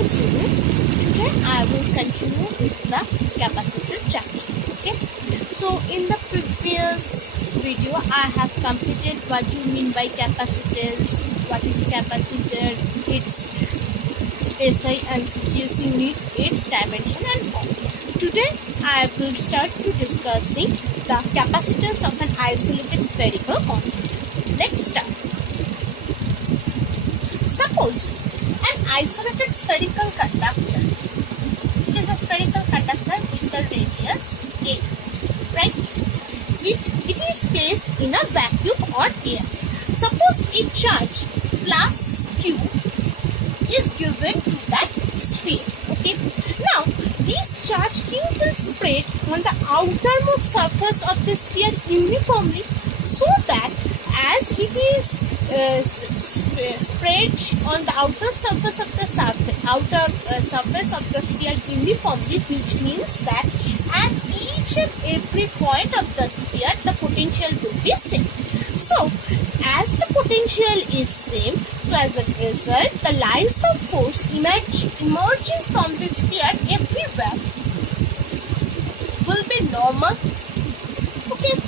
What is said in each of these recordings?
morning, students. Today I will continue with the capacitor chapter. Okay. So in the previous video I have completed what you mean by capacitance, what is capacitor, its SI and CTS unit, its dimension and all. Today I will start to discussing the capacitance of an isolated spherical conductor. Let's start. Suppose an isolated spherical conductor is a spherical conductor with the radius A, right? It is placed in a vacuum or air. Suppose a charge plus Q is given to that sphere. Okay. Now this charge Q will spread on the outermost surface of the sphere uniformly, so that as it is spread on the outer surface of the surface of the sphere uniformly, which means that at each and every point of the sphere the potential will be same. So as the potential is same, so as a result the lines of force emerging from the sphere everywhere will be normal. Okay.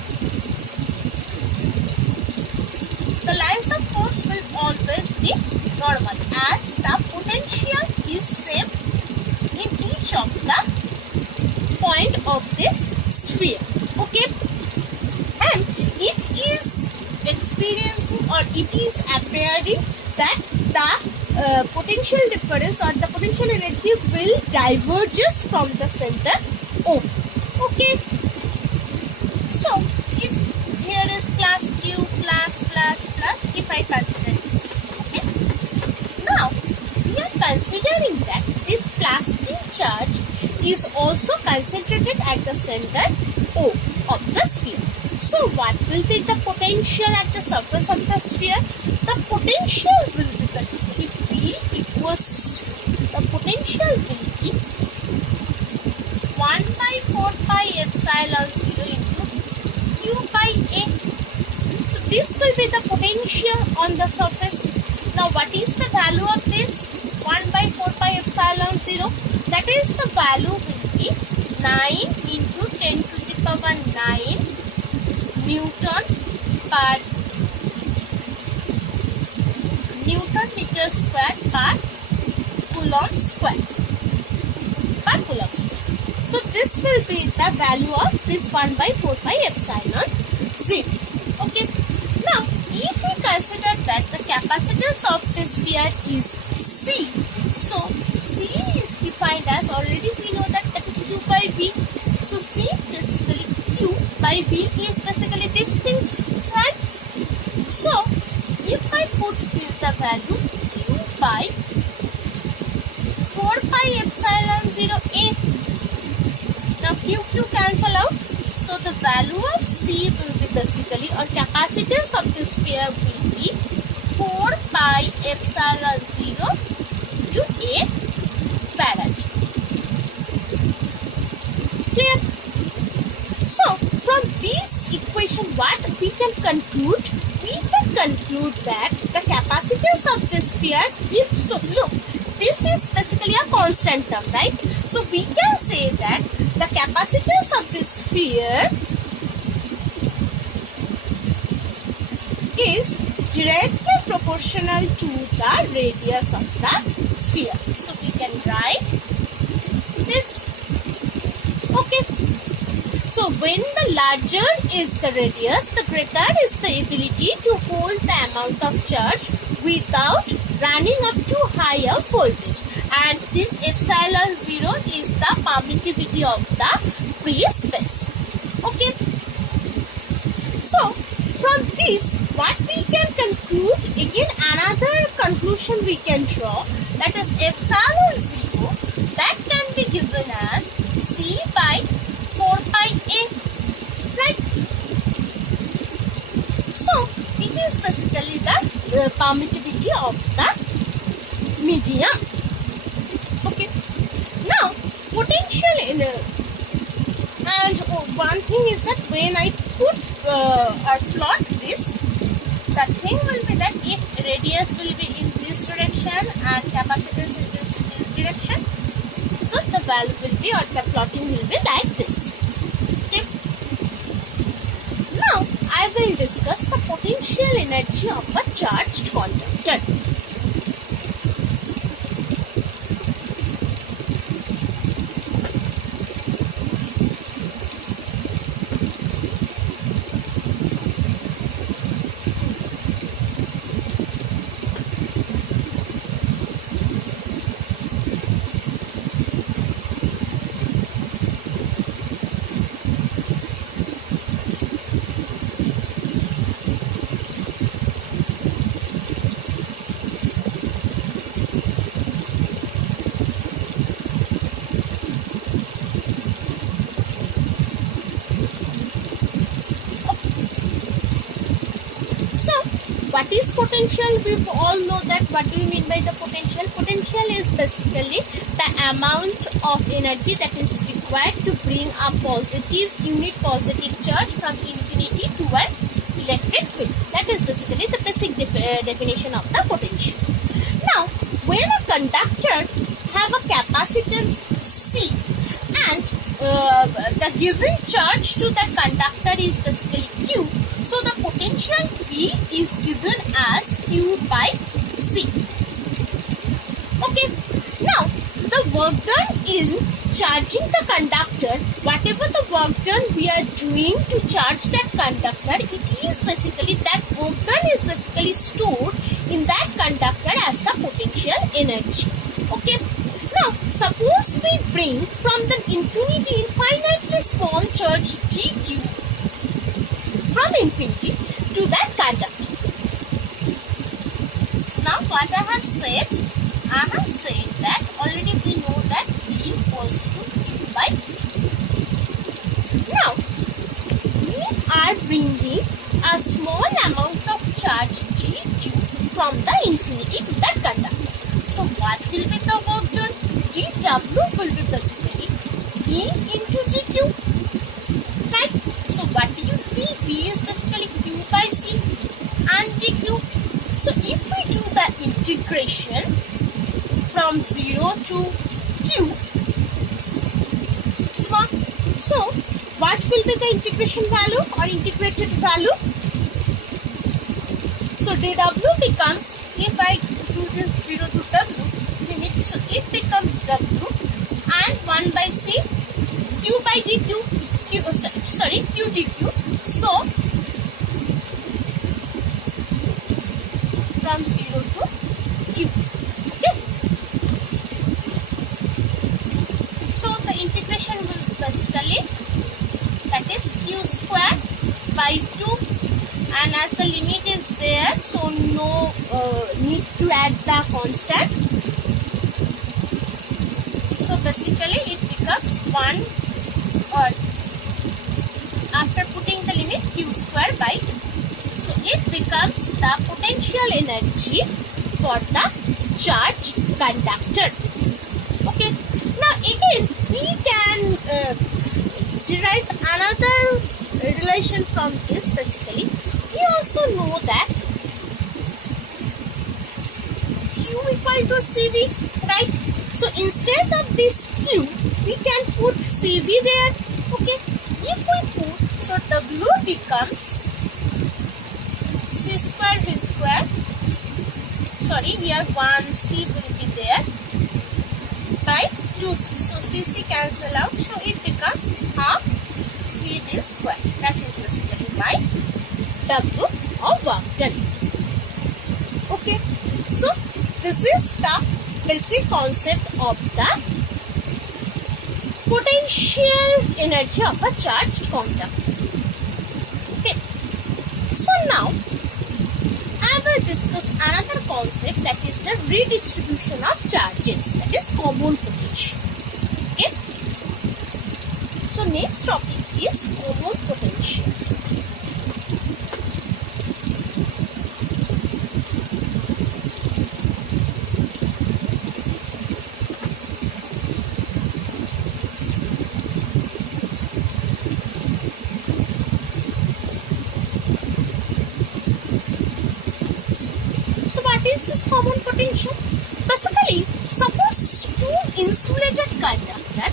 The lines of force will always be normal as the potential is same in each of the point of this sphere. Okay. And it is experiencing or it is appearing that the potential difference or the potential energy will diverges from the center O. Okay. So if here is plus Q plus if I consider this. Okay. Now we are considering that this plus Q charge is also concentrated at the center O of the sphere. So what will be the potential at the surface of the sphere? The potential will be basically V equals to, the potential will be 1 by 4 pi epsilon 0 into Q by A. So this will be the potential on the surface. Now what is the value of this? 1 by 4 pi epsilon 0. That is the value will be 9 into 10 to the power 9 Newton meter square per coulomb square. So this will be the value of this 1 by 4 pi epsilon 0. Okay. Now if we consider that the capacitance of this sphere is C, so C is defined as, already we know that is Q by V. So C basically Q by V is basically these things, right? So if I put the value Q by 4 pi epsilon 0 A, now Q cancel out, so the value of C will be basically, or capacitance of the sphere will be 4 pi epsilon 0 to A farad. Clear? So from this equation what we can conclude? We can conclude that the capacitance of the sphere, if so, look, this is basically a constant term, right? So we can say that the capacitance of the sphere is directly proportional to the radius of the sphere. So we can write this. Okay. So when the larger is the radius, the greater is the ability to hold the amount of charge without running up to higher voltage. And this epsilon 0 is the permittivity of the free space. Okay. So from this what we can conclude, again another conclusion we can draw, that is epsilon 0 that can be given as C by 4 pi A, right? So it is basically the permittivity of the medium. Okay. Now potential and one thing is that when I put or plot this, the thing will be that if radius will be in this direction and capacitance in this direction, value will be, or the plotting will be like this. Okay. Now I will discuss the potential energy of a charged conductor. What is potential? We all know that. What do you mean by the potential? Potential is basically the amount of energy that is required to bring a unit positive charge from infinity to an electric field. That is basically the basic definition of the potential. Now, when a conductor have a capacitance C and the given charge to the conductor is basically Q, so the potential V is given as Q by C. Okay. Now, the work done in charging the conductor, whatever the work done we are doing to charge that conductor, it is basically, that work done is basically stored in that conductor as the potential energy. Okay. Now, suppose we bring from the infinitely small charge dq from infinity to that conductor. Now, what I have said that already we know that V equals to Q by C. Now, we are bringing a small amount of charge dq from the infinity to that conductor. So, what will be the work done? dW will be basically V into dq. Right? So, what is V? V is basically Q by C and dq. So, if we do the integration from 0 to Q, so what will be the integration value or integrated value? So, dW becomes, if I do this 0 to W, limit, so it becomes W and 1 by C, Q by dQ, Q dQ. So, from 0 to Q. Okay. So, the integration will basically, that is Q square by 2, and as the limit is there, so no need to add the constant. So basically it becomes 1, or after putting the limit, Q square by 2. So it becomes the potential energy for the charged conductor. Okay. Now again we can derive another relation from this. Basically, we also know that Q equal to CV, right? So instead of this Q, we can put CV there. Okay. If we put, so W becomes C square V square. Sorry, here 1 C will be there by 2. So CC cancel out. So it becomes half CV square. That is basically my W of work done. Okay. So this is the basic concept of the potential energy of a charged conductor. Okay. So now I will discuss another concept, that is the redistribution of charges, that is common potential. Okay. So next topic is common potential. So what is this common potential? Basically, suppose two insulated conductor,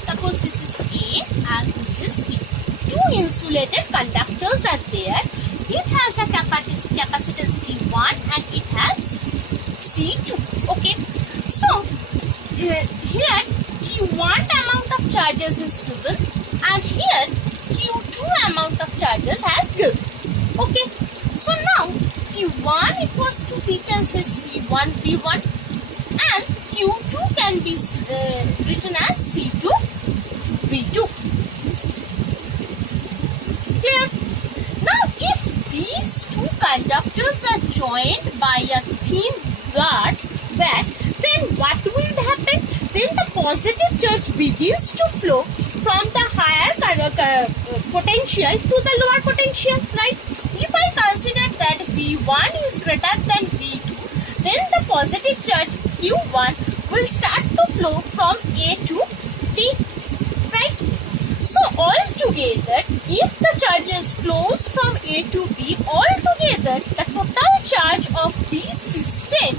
suppose this is A and this is B. Two insulated conductors are there. It has a capacitance C1 and it has C2. Okay, so here Q1 amount of charges is given and here Q2 amount of charges has given. Okay, so now Q1 equals to, we can say C1 V1 and Q2 can be written as C2 V2. Clear? Now if these two conductors are joined by a thin wire, then what will happen? Then the positive charge begins to flow from the higher potential to the lower potential, right? If I consider that V1 is greater than V2, then the positive charge Q1 will start to flow from A to B, right? So altogether, if the charges flows from A to B, altogether the total charge of this system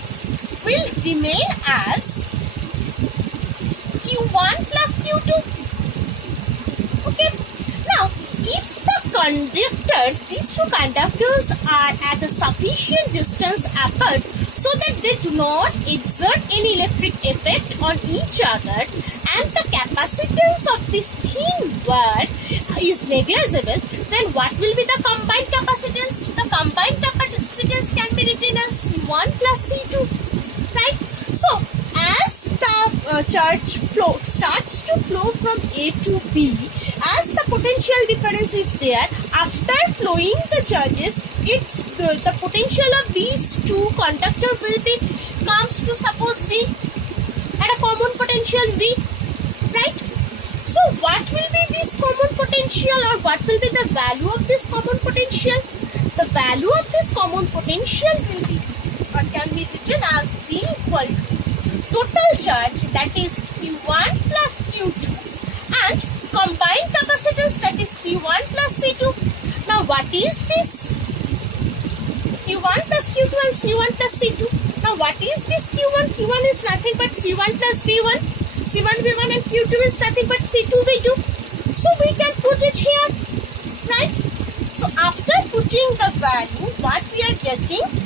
will remain as Q1 plus Q2. Okay. Now, if the conductors, these two conductors are at a sufficient distance apart so that they do not exert any electric effect on each other and the capacitance of this thin wire is negligible, then what will be the combined capacitance? The combined capacitance can be written as C1 plus C2, right? So, as the charge flow starts to flow from A to B, as the potential difference is there, after flowing the charges, the potential of these two conductor will be comes to, suppose, V at a common potential V, right? So what will be this common potential, or what will be the value of this common potential? The value of this common potential will be or can be written as V equal to total charge, that is Q1 plus Q2, and combined capacitance, that is C1 plus C2. Now what is this? Q1 plus Q2 and C1 plus C2. Now what is this Q1? Q1 is nothing but C1 plus V1. C1 V1 and Q2 is nothing but C2 V2. So we can put it here, right? So after putting the value, what we are getting?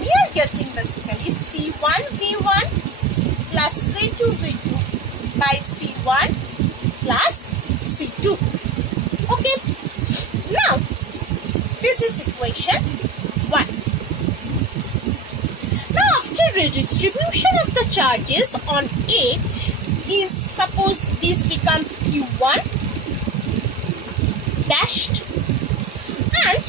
We are getting basically C1 V1 plus C2 V2 by C1 plus C2. Okay. Now, this is equation 1. Now, after redistribution of the charges on A, is suppose this becomes Q1 dashed and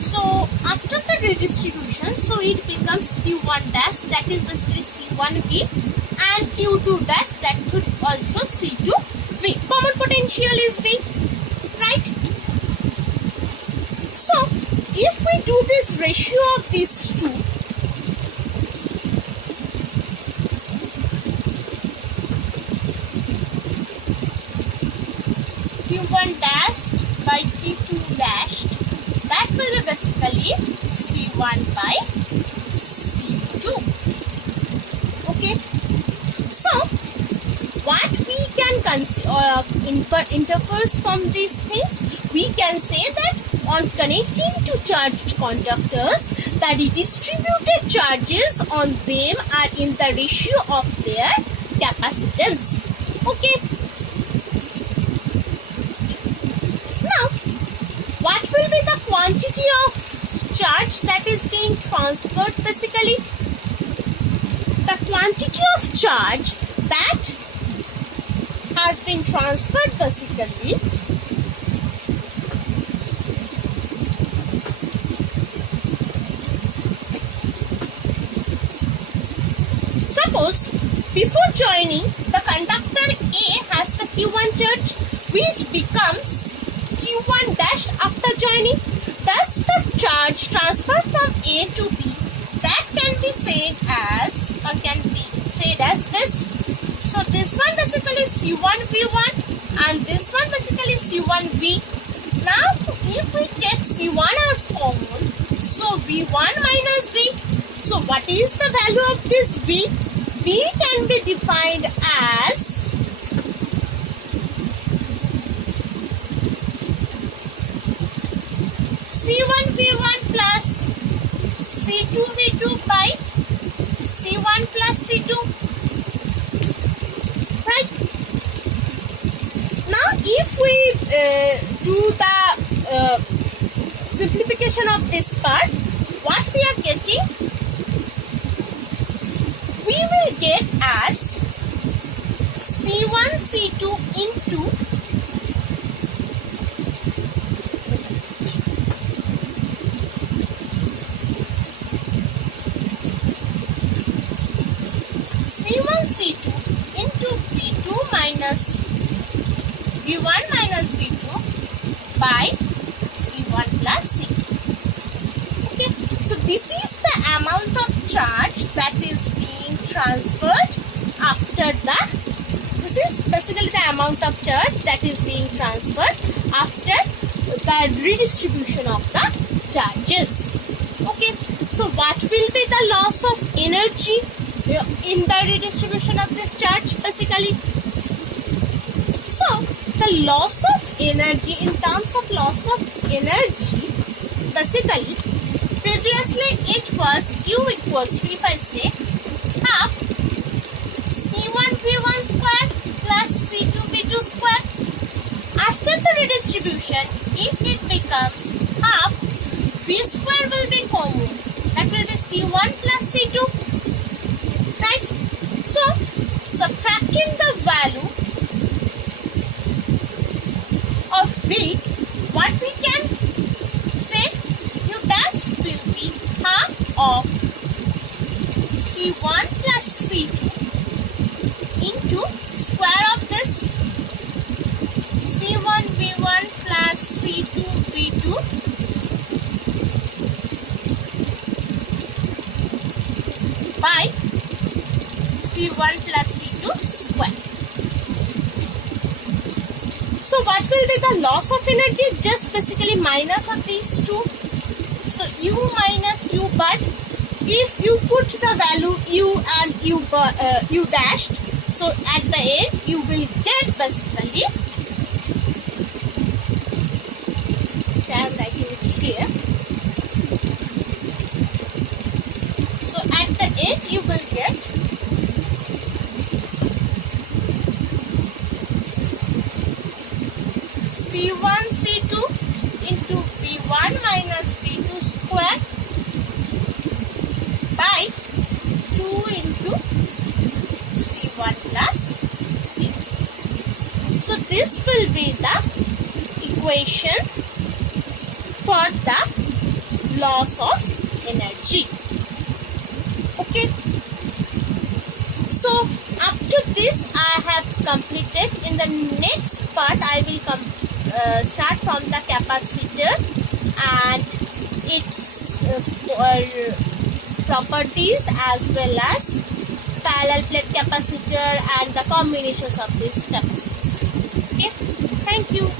so after the redistribution, so it becomes Q1 dash, that is basically C1V, and Q2 dash, that could also C2V. Common potential is V, right? So if we do this ratio of these two, Q1 dashed by Q2 dashed, that will be basically C1 by C2. Okay. So, what we can interfers from these things, we can say that on connecting to charged conductors, the redistributed charges on them are in the ratio of their capacitance. Okay. Now, what will be the quantity of charge that is being transferred basically? The quantity of charge that has been transferred basically suppose before joining, the conductor A has the Q1 charge which becomes Q1 dash after joining. Thus the charge transferred from A to B, that can be said as, or can be said as this. So this one basically C1V1 and this one basically C1V. Now if we take C1 as common, So V1 minus V. So what is the value of this V? V can be defined as C1 V1 plus C2 V2 by C1 plus C2. Right? Now if we do the simplification of this part, what we are getting? We will get as C1 C2 into C1 C2 into V2 minus V1 minus V2 by C1 plus C2. Okay, so this is the amount of charge that is being transferred after this is basically the amount of charge that is being transferred after the redistribution of the charges. Okay, so what will be the loss of energy in the redistribution of this charge basically? So the loss of energy, in terms of loss of energy, basically previously it was U equals to, if I say half C1 V1 square plus C2 V2 square. After the redistribution, if it becomes half, V square will be common. That will be C1 plus C2. Right? So, subtracting the value of V, what we can say? U dash will be half of C1 plus C2 into square of this C1 V1 plus C2 V2 by C1 plus C2 square. So what will be the loss of energy? Just basically minus of these two. So U minus U, but if you put the value U and U dashed, so at the end you will get basically, I am writing it here. So at the end you will get C1 C2 into V1 minus V2 square by 2 into C1 plus C2. So this will be the equation for the loss of energy. Okay. So up to this I have completed. In the next part I will start from the capacitor and its properties as well as parallel plate capacitor and the combinations of these capacitors. Okay, thank you.